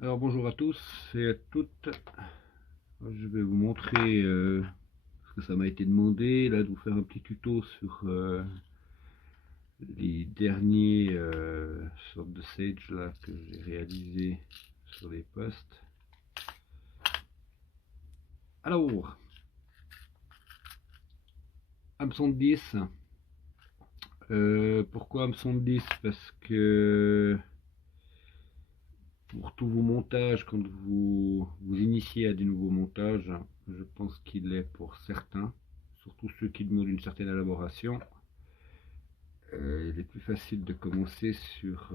Alors bonjour à tous et à toutes. Je vais vous montrer ce que ça m'a été demandé là de vous faire un petit tuto sur les derniers sortes de sage là que j'ai réalisé sur les posts. Alors, hameçon de 10. Pourquoi hameçon de 10? Parce que pour tous vos montages, quand vous initiez à des nouveaux montages, je pense qu'il est pour certains, surtout ceux qui demandent une certaine élaboration, il est plus facile de commencer sur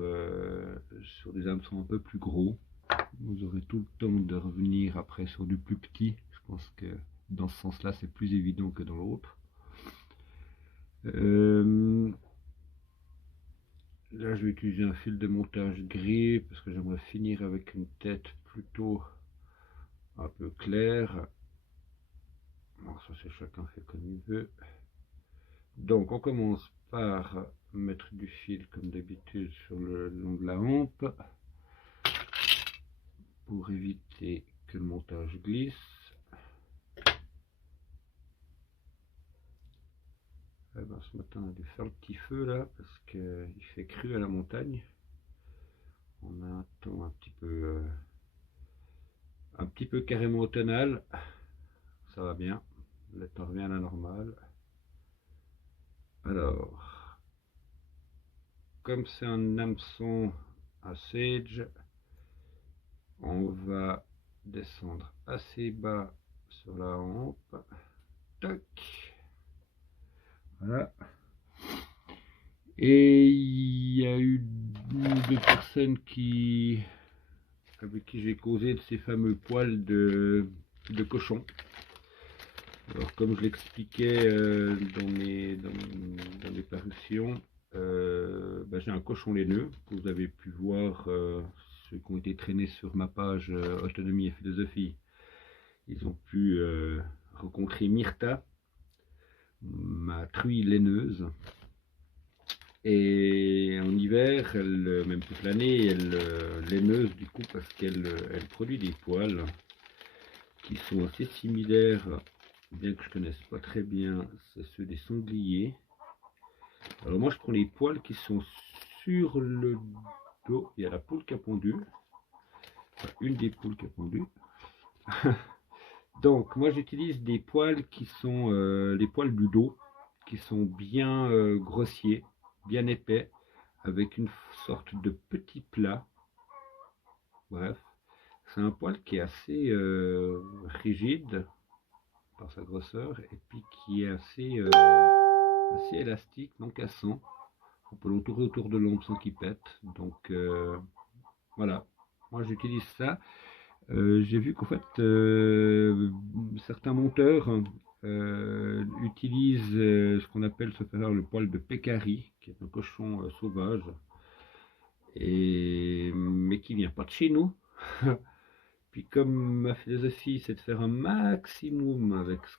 des hameçons un peu plus gros. Vous aurez tout le temps de revenir après sur du plus petit. Je pense que dans ce sens-là, c'est plus évident que dans l'autre. Là, je vais utiliser un fil de montage gris parce que j'aimerais finir avec une tête plutôt un peu claire. Bon, ça, c'est chacun fait comme il veut. Donc, on commence par mettre du fil comme d'habitude sur le long de la hampe pour éviter que le montage glisse. Eh ben, ce matin, on a dû faire le petit feu là parce qu'il fait cru à la montagne. On a un temps un petit peu carrément automnal. Ça va bien. Le temps revient à la normale. Alors, comme c'est un hameçon à sage, on va descendre assez bas sur la hampe. Tac. Voilà. Et il y a eu une ou deux personnes avec qui j'ai causé de ces fameux poils de cochon. Alors, comme je l'expliquais dans mes parutions, j'ai un cochon laineux que vous avez pu voir, ceux qui ont été traînés sur ma page Autonomie et Philosophie. Ils ont pu rencontrer Myrta, ma truie laineuse. Et en hiver, même toute l'année, elle laineuse du coup parce qu'elle produit des poils qui sont assez similaires, bien que je ne connaisse pas très bien, c'est ceux des sangliers. Alors moi je prends les poils qui sont sur le dos. Il y a la poule qui a pondu, enfin, une des poules qui a pondu. Donc moi j'utilise des poils qui sont les poils du dos, qui sont bien grossiers, bien épais, avec une sorte de petit plat. Bref, c'est un poil qui est assez rigide par sa grosseur et puis qui est assez élastique, non cassant. On peut l'entourer autour de l'ombre sans qu'il pète. Donc voilà, moi j'utilise ça. J'ai vu qu'en fait certains monteurs utilisent ce qu'on appelle se faire le poil de pécari, qui est un cochon sauvage, mais qui vient pas de chez nous. Puis comme ma philosophie c'est de faire un maximum avec ce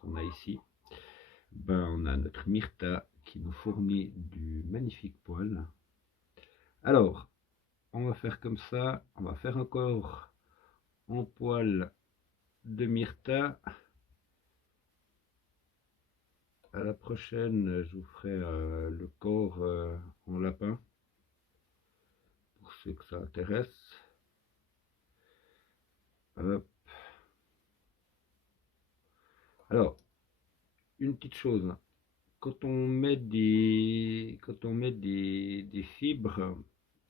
qu'on a ici, ben on a notre Myrta qui nous fournit du magnifique poil. Alors, on va faire comme ça, on va faire encore en poil de Myrta. À la prochaine, je vous ferai le corps en lapin, pour ceux que ça intéresse. Hop. Alors, une petite chose, quand on met des fibres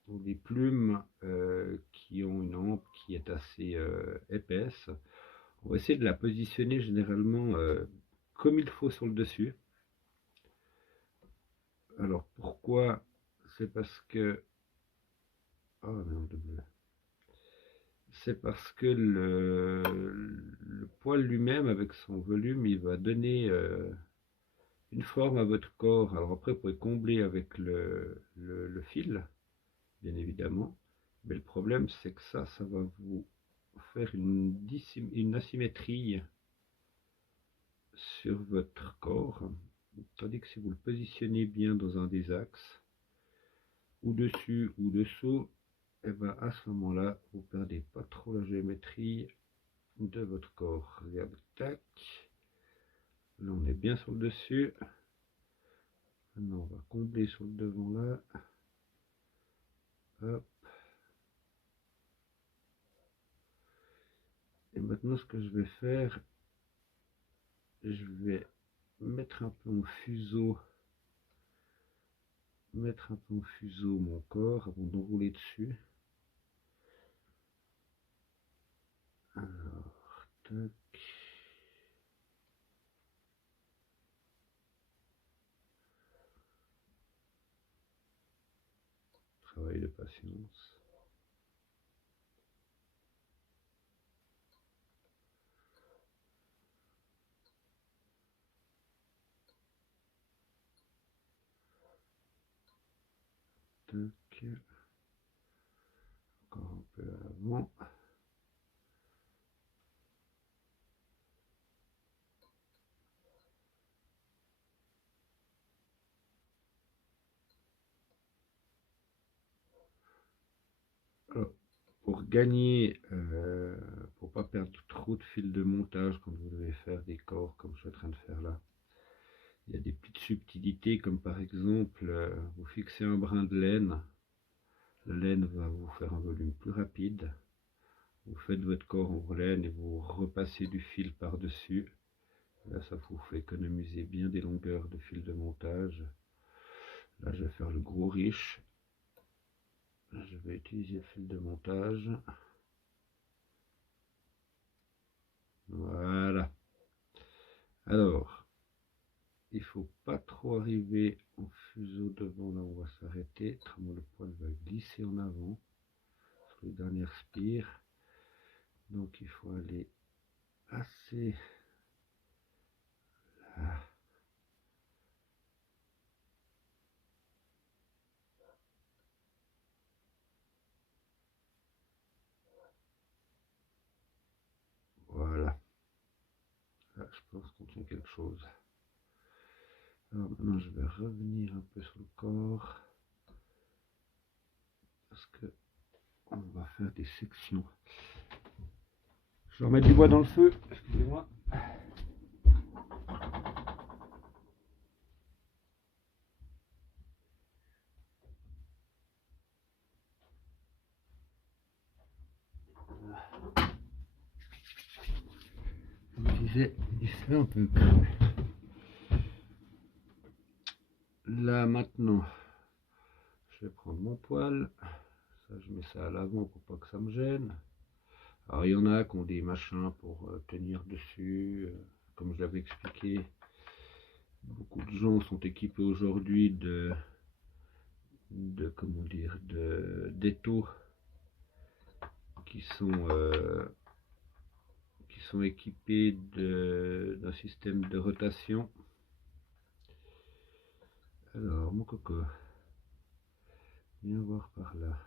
ou des plumes qui ont une hampe qui est assez épaisse, on va essayer de la positionner généralement comme il faut sur le dessus. Alors pourquoi? C'est parce que oh non, c'est parce que le poil lui-même avec son volume il va donner une forme à votre corps. Alors après vous pouvez combler avec le fil bien évidemment, mais le problème c'est que ça va vous faire une asymétrie sur votre corps, tandis que si vous le positionnez bien dans un des axes, ou dessus ou dessous, et ben à ce moment-là, vous perdez pas trop la géométrie de votre corps. Regardez, tac. Là, on est bien sur le dessus. Maintenant, on va combler sur le devant là. Hop. Et maintenant, ce que je vais faire, je vais mettre un peu en fuseau, mon corps avant d'enrouler dessus. Alors, tac. Travail de patience. Tac. Encore un peu à l'avant. Pour gagner, pour pas perdre trop de fil de montage quand vous devez faire des corps comme je suis en train de faire là, il y a des petites subtilités comme par exemple, vous fixez un brin de laine, la laine va vous faire un volume plus rapide, vous faites votre corps en laine et vous repassez du fil par-dessus, là ça vous fait économiser bien des longueurs de fil de montage. Là je vais faire le gros riche, je vais utiliser le fil de montage. Voilà. Alors, il faut pas trop arriver en fuseau devant, là on va s'arrêter, autrement le poil va glisser en avant sur les dernières spires. Donc il faut aller assez là. Voilà. Là, je pense qu'on tient quelque chose. Alors maintenant je vais revenir un peu sur le corps parce que on va faire des sections. Je vais remettre du bois dans le feu, excusez-moi. Comme je disais, il fait un peu creux. Là maintenant, je vais prendre mon poil. Ça, je mets ça à l'avant pour pas que ça me gêne. Alors il y en a qui ont des machins pour tenir dessus. Comme je l'avais expliqué, beaucoup de gens sont équipés aujourd'hui de comment dire, d'étaux qui sont équipés d'un système de rotation. Alors mon coco, viens voir par là.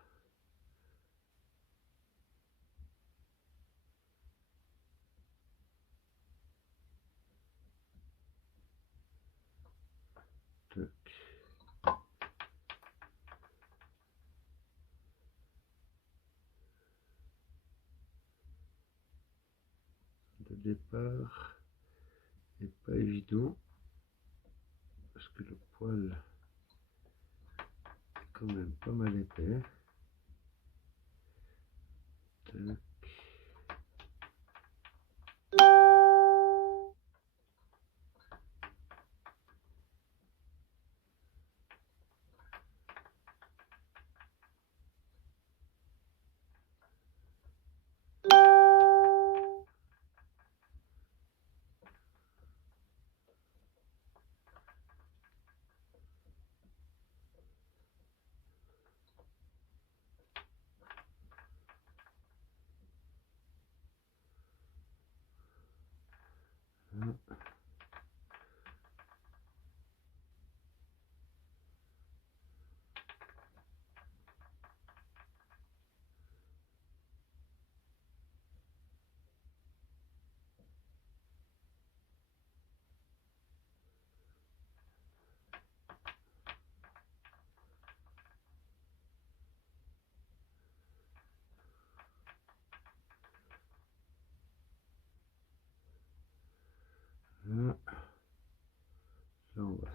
Tac. Le départ n'est pas évident parce que le poil est quand même pas mal épais. Tac.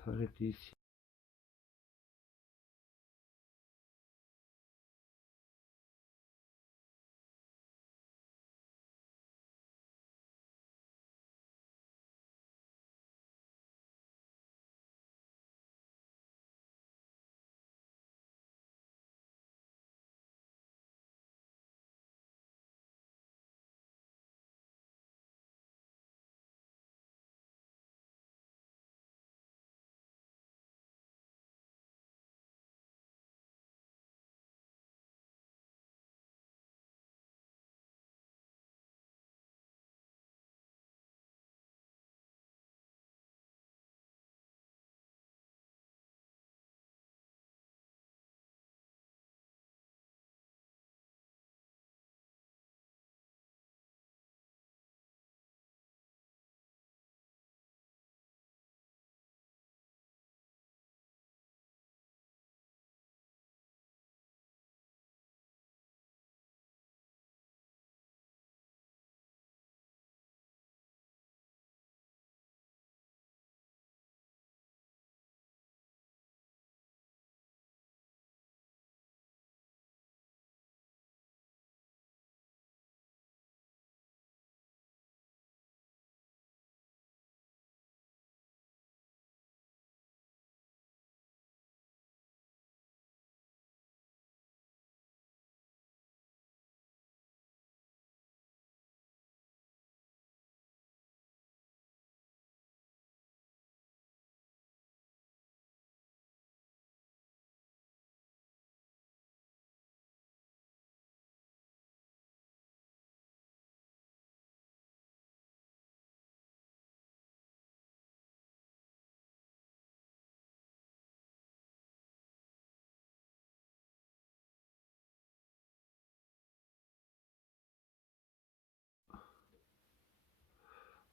arrêter ici.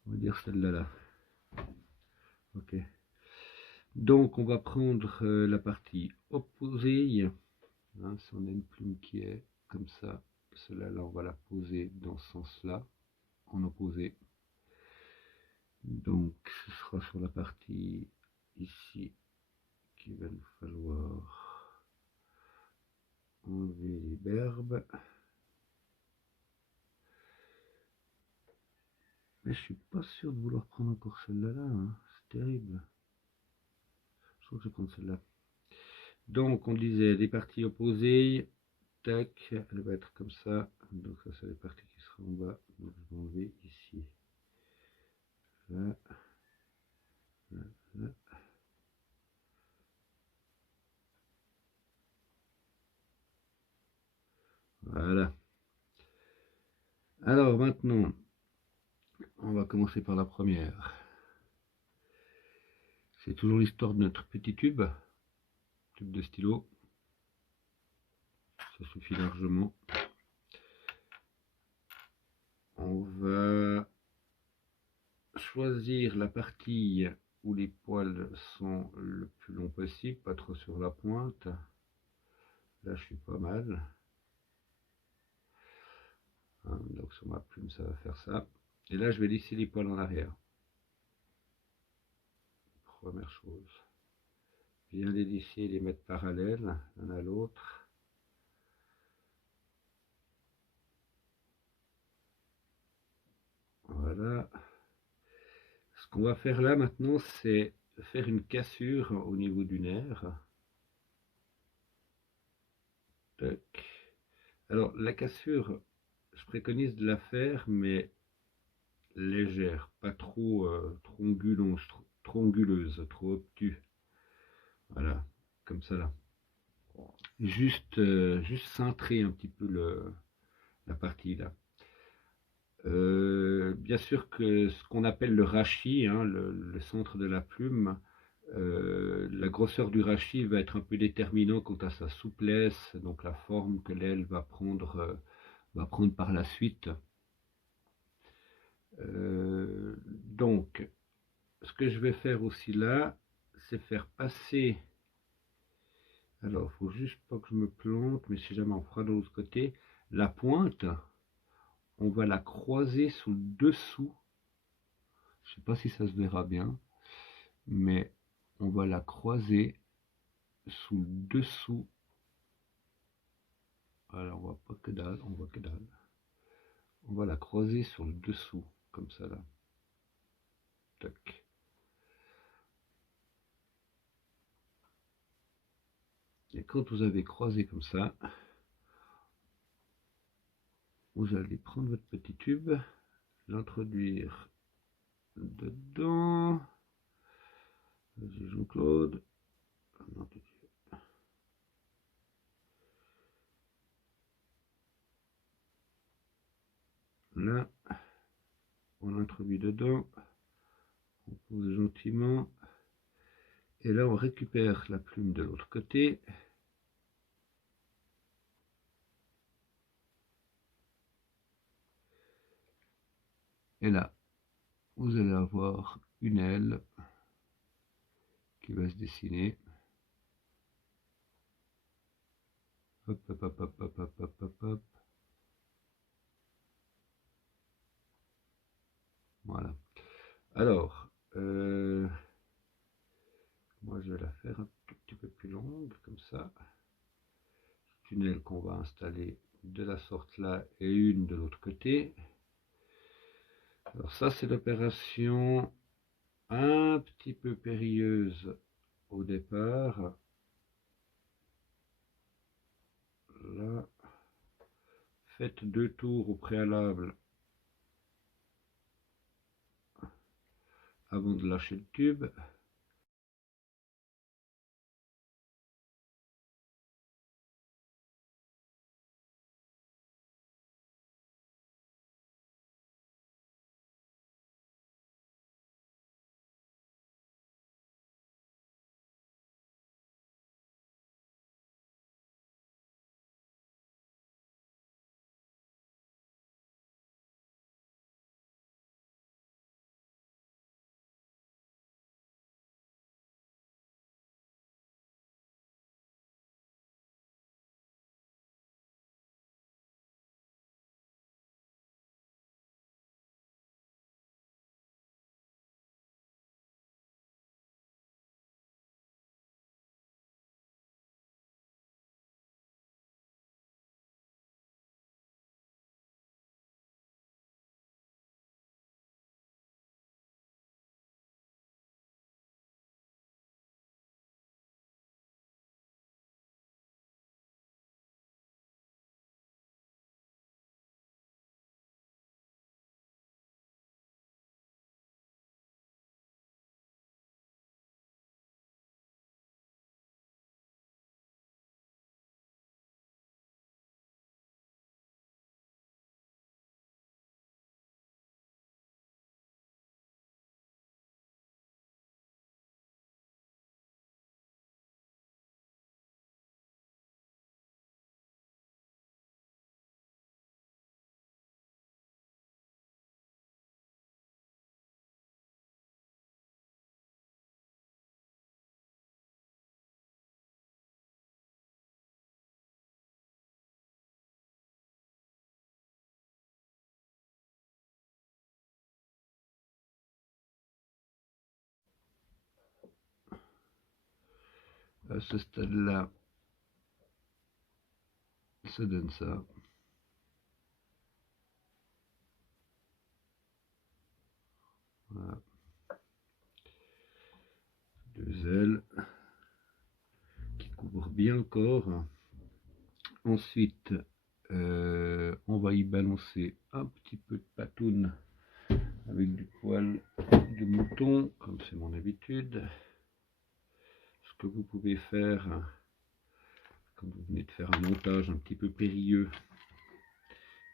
On va dire celle-là là. Ok. Donc on va prendre la partie opposée. Hein, si on a une plume qui est comme ça, celle-là là, on va la poser dans ce sens-là, en opposé. Donc ce sera sur la partie ici qu'il va nous falloir enlever les berbes. Mais je suis pas sûr de vouloir prendre encore celle-là là, hein. C'est terrible. Je crois que je vais prendre celle-là. Donc on disait les parties opposées, tac, elle va être comme ça. Donc ça c'est les parties qui seront en bas. Donc je vais enlever ici. Là, là, là. Voilà. Alors maintenant, on va commencer par la première. C'est toujours l'histoire de notre petit tube de stylo. Ça suffit largement. On va choisir la partie où les poils sont le plus long possible, pas trop sur la pointe. Là, je suis pas mal. Hein, donc sur ma plume, ça va faire ça. Et là, je vais lisser les poils en arrière. Première chose. Bien les lisser et les mettre parallèles l'un à l'autre. Voilà. Ce qu'on va faire là maintenant, c'est faire une cassure au niveau du nerf. Tac. Alors la cassure, je préconise de la faire, mais légère, pas trop, trop anguleuse, trop obtus. Voilà, comme ça là. Juste, juste cintrer un petit peu la partie là. Bien sûr que ce qu'on appelle le rachis, hein, le centre de la plume, la grosseur du rachis va être un peu déterminant quant à sa souplesse, donc la forme que l'aile va prendre par la suite. Donc, ce que je vais faire aussi là, c'est faire passer. Alors, il faut juste pas que je me plante, mais si jamais on fera de l'autre côté, la pointe, on va la croiser sous le dessous. Je sais pas si ça se verra bien, mais on va la croiser sous le dessous. Alors on voit pas que dalle, on voit que dalle. On va la croiser sur le dessous, comme ça là. Tac. Et quand vous avez croisé comme ça, vous allez prendre votre petit tube, l'introduire dedans. Vas-y Jean-Claude. Là, on l'introduit dedans, on pose gentiment, et là on récupère la plume de l'autre côté. Et là, vous allez avoir une aile qui va se dessiner. Hop, hop, hop, hop, hop, hop, hop, hop, hop. Voilà. Alors, moi je vais la faire un tout petit peu plus longue, comme ça. C'est une aile qu'on va installer de la sorte là et une de l'autre côté. Alors ça, c'est l'opération un petit peu périlleuse au départ. Là, faites 2 tours au préalable avant de lâcher le tube. À ce stade-là, ça donne ça. Voilà. 2 ailes qui couvrent bien le corps. Ensuite, on va y balancer un petit peu de patoune avec du poil de mouton, comme c'est mon habitude. Ce que vous pouvez faire quand vous venez de faire un montage un petit peu périlleux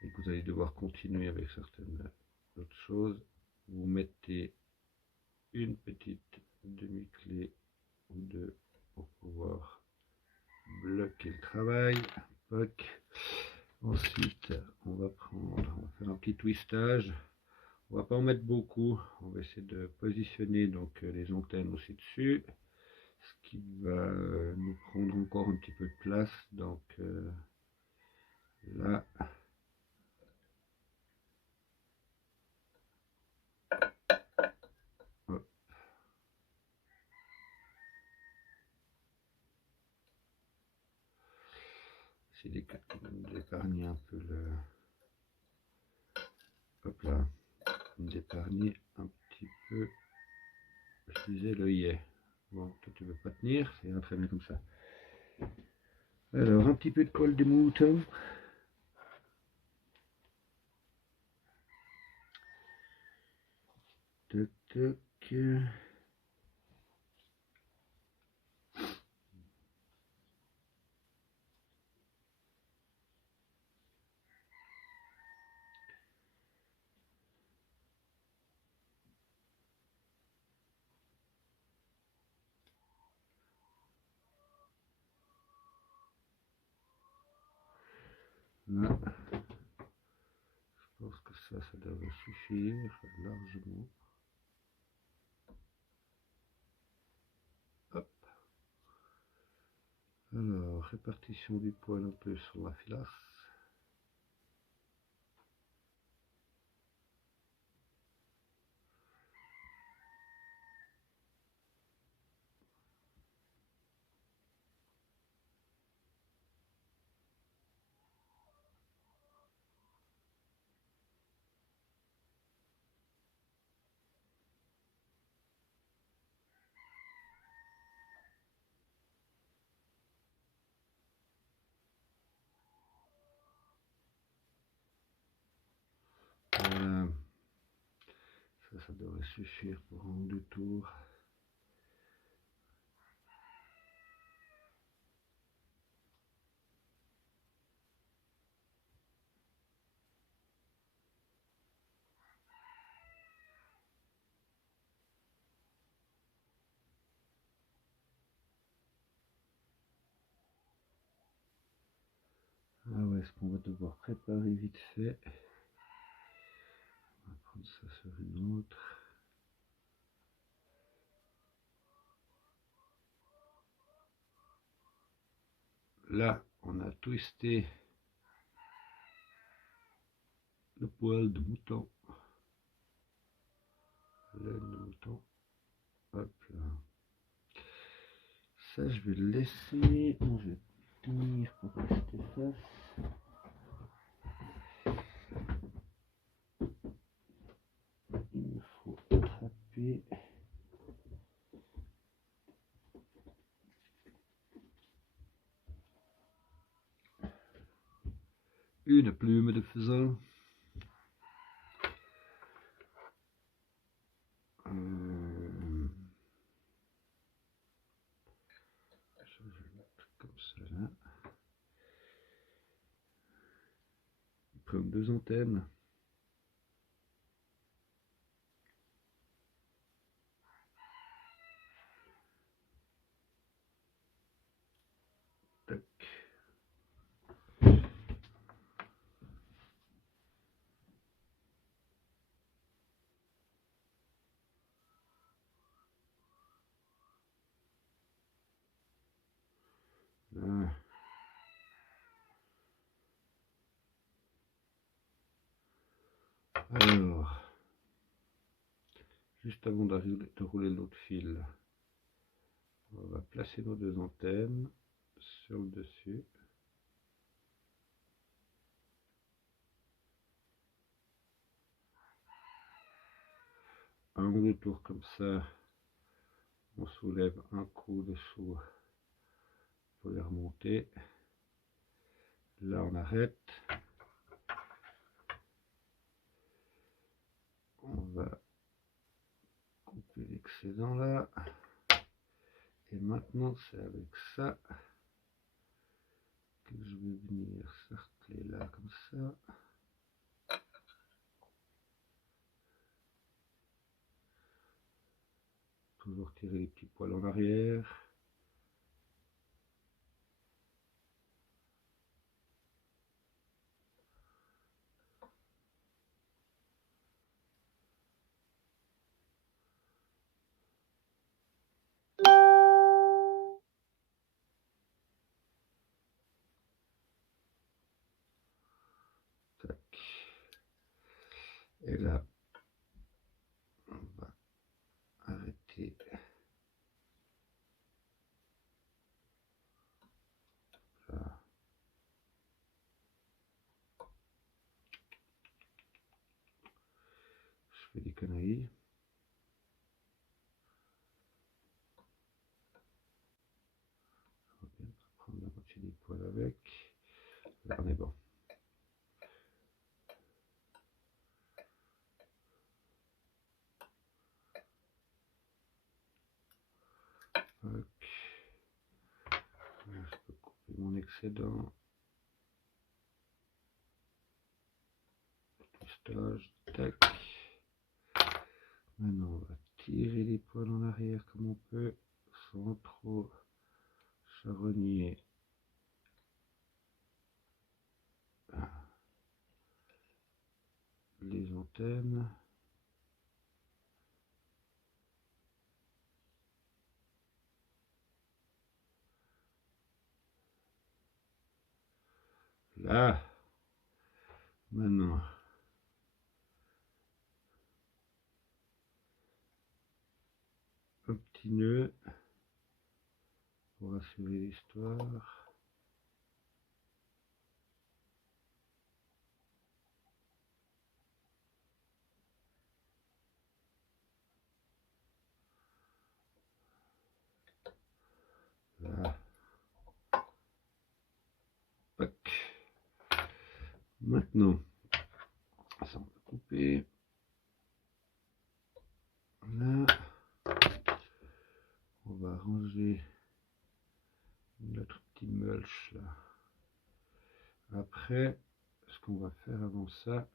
et que vous allez devoir continuer avec certaines autres choses, vous mettez une petite demi-clé ou deux pour pouvoir bloquer le travail. Ensuite, on va faire un petit twistage. On va pas en mettre beaucoup. On va essayer de positionner donc les antennes aussi dessus, ce qui va nous prendre encore un petit peu de place. Donc là, hop. essayer d'épargner un peu le... Hop là, d'épargner un petit peu, je disais, l'œillet. Bon, toi tu veux pas tenir, c'est très bien comme ça. Alors, un petit peu de colle de mouton. Toc, toc. Là, je pense que ça devrait suffire largement. Hop. Alors, répartition du poil un peu sur la filasse. Voilà. Ça devrait suffire pour un ou deux tours. Ah ouais, ce qu'on va devoir préparer vite fait. On va prendre ça sur une autre. Là, on a twisté le poil de mouton. Laine de mouton. Hop là. Ça, je vais le laisser. Non, je vais tenir pour rester ça. Il me faut attraper. Une plume de faisan. Je vais le mettre comme ça là. Comme deux antennes. Tac. Là. Alors, juste avant de rouler l'autre fil, on va placer nos deux antennes sur le dessus. Un ou deux tours comme ça, on soulève un coup dessous pour les remonter. Là, on arrête. On va couper l'excédent là. Et maintenant, c'est avec ça que je vais venir cercler là comme ça. Toujours tirer les petits poils en arrière. Tac. Et là, on va arrêter. Là. fais des conneries. Je vais bien prendre la moitié des poils avec. Là, on est bon. Ok. Là, je peux couper mon excédent. Stage, tac. Maintenant, on va tirer les poils en arrière comme on peut, sans trop charogner les antennes. Là, maintenant, un petit nœud pour assurer l'histoire. Là. Tac. Maintenant, ça on peut couper. Là, on va ranger notre petit mulch là. Après, ce qu'on va faire avant ça,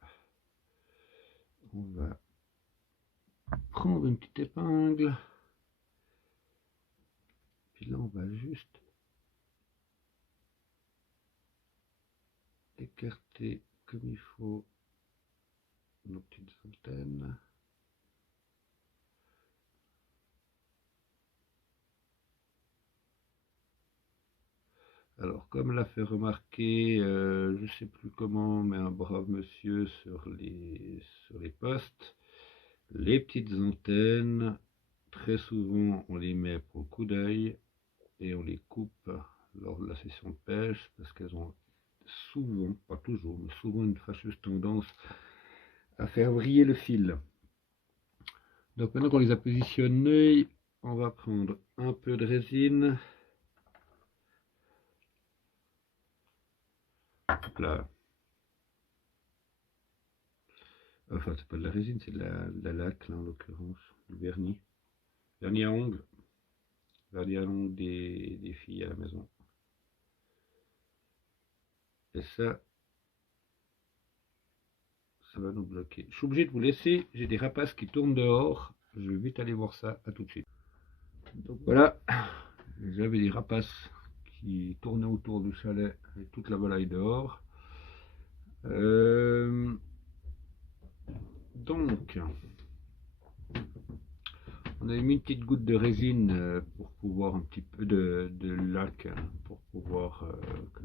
on va prendre une petite épingle. Puis là, on va juste écarter comme il faut nos petites antennes. Alors, comme l'a fait remarquer, je ne sais plus comment, mais un brave monsieur sur les postes, les petites antennes, très souvent, on les met pour le coup d'œil et on les coupe lors de la session de pêche parce qu'elles ont souvent, pas toujours, mais souvent une fâcheuse tendance à faire vriller le fil. Donc maintenant qu'on les a positionnés, on va prendre un peu de résine. Là. Enfin, c'est pas de la résine, c'est de la laque, là, en l'occurrence, du vernis. Vernis à ongles. Vernis à ongles des filles à la maison. Et ça va nous bloquer. Je suis obligé de vous laisser, j'ai des rapaces qui tournent dehors. Je vais vite aller voir ça, à tout de suite. Donc voilà, j'avais des rapaces qui tournaient autour du chalet avec toute la volaille dehors. Donc, on a mis une petite goutte de résine pour pouvoir un petit peu de laque pour pouvoir que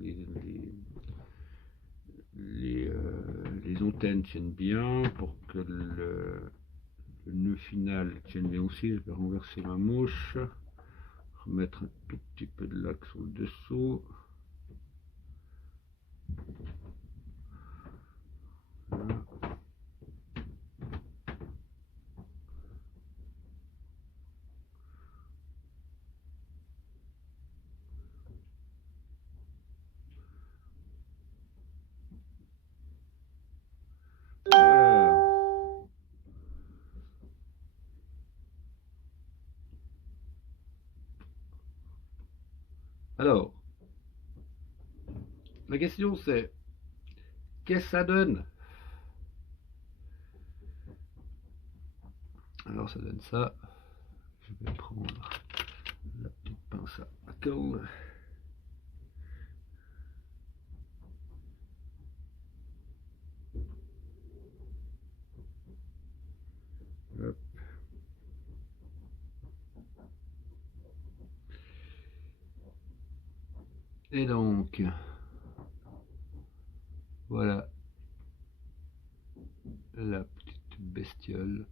les antennes tiennent bien, pour que le nœud final tienne bien aussi. Je vais renverser ma mouche, remettre un tout petit peu de laque sur le dessous. Voilà. Alors, la question c'est, qu'est-ce que ça donne? Alors ça donne ça. Je vais prendre la petite pince à colle. Hop. Et donc, voilà la petite bestiole.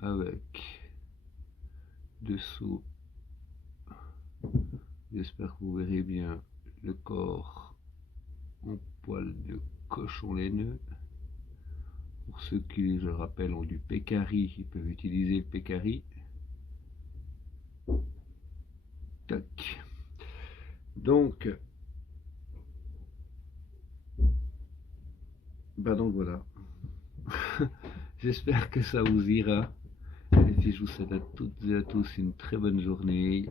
Avec dessous J'espère que vous verrez bien le corps en poil de cochon laineux. Pour ceux qui, je le rappelle, ont du pécari, ils peuvent utiliser le pécari. Tac. Donc, donc voilà. J'espère que ça vous ira. Et puis je vous souhaite à toutes et à tous une très bonne journée.